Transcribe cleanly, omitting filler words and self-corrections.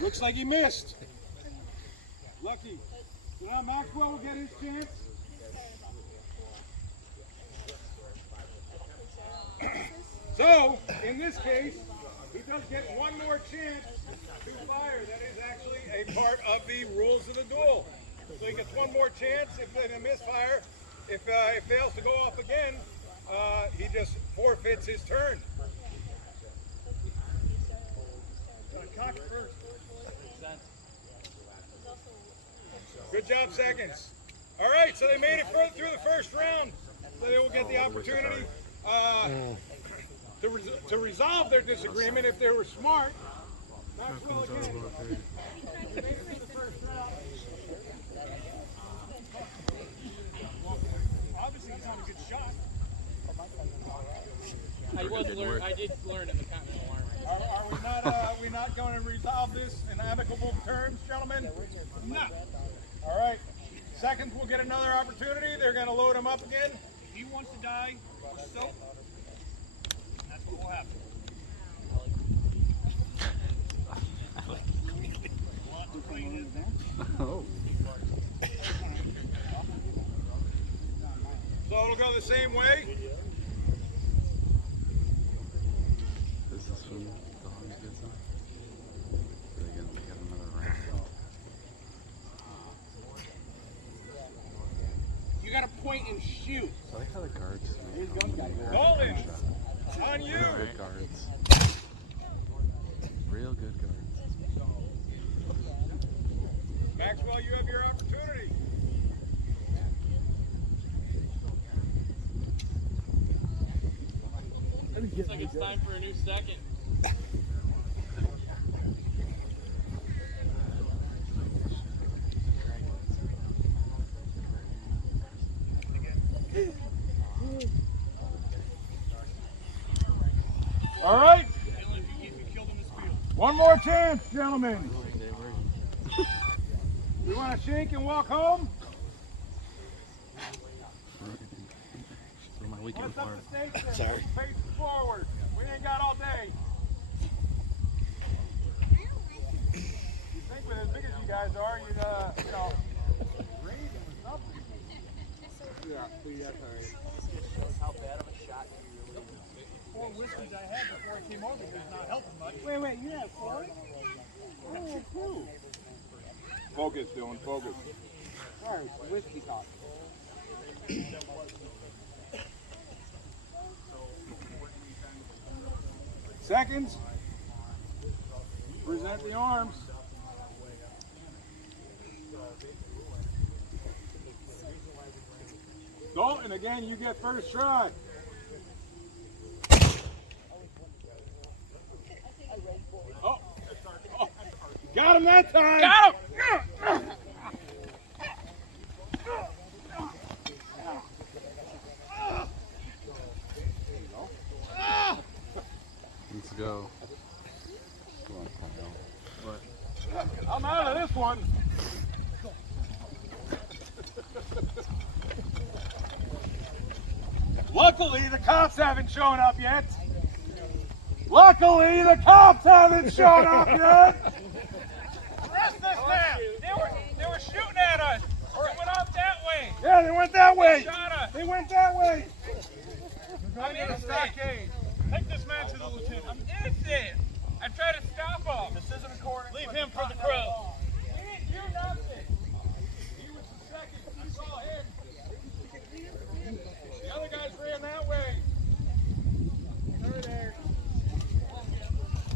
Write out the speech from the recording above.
Looks like he missed. Lucky. So now Maxwell will get his chance. So, in this case, he does get one more chance to fire. That is actually a part of the rules of the duel. So he gets one more chance. If they misfire, if it fails to go off again, he just forfeits his turn. Cock it first. Good job, seconds. All right, so they made it through the first round. So they will get the opportunity to resolve their disagreement if they were smart. Maxwell again. They made it through the first round. Obviously, he's not a good shot. I did learn in the Continental Army. Are we not going to resolve this in amicable terms, gentlemen? No. All right. Seconds will get another opportunity. They're going to load him up again. If he wants to die or soak, that's what will happen. Oh. So it'll go the same way. Is this when the Hogs gets on? They get another round. You got to point and shoot. I like how the guards. Golden, on you. Good guards. Real good guards. Maxwell, you have your opportunity. Looks like it's time for a new second. All right. One more chance, gentlemen. We want to shake and walk home? My weekend What's up part. the stakes? Sorry. Face forward. We ain't got all day. You think with as big as you guys are, you'd, you know, breathe or something. Yeah, that's all right. Shows how bad of a shot you really Four whiskeys I had before I came over here is not helping much. Wait, you have 4? I only have 2. Focus, Dylan, focus. Sorry, whiskey talk. Seconds. Present the arms. Dalton, again, you get first try. Oh, got him that time. Got him! Let's go. I'm out of this one. Luckily, the cops haven't shown up yet. Luckily, the cops haven't shown up yet. Arrest this man! They were shooting at us! Or it went off that way! Yeah, they went that way. Shot us! They went that way. I'm innocent! Take this man to the lieutenant. I'm innocent! I tried to stop him! This isn't a court. Leave him for the crew!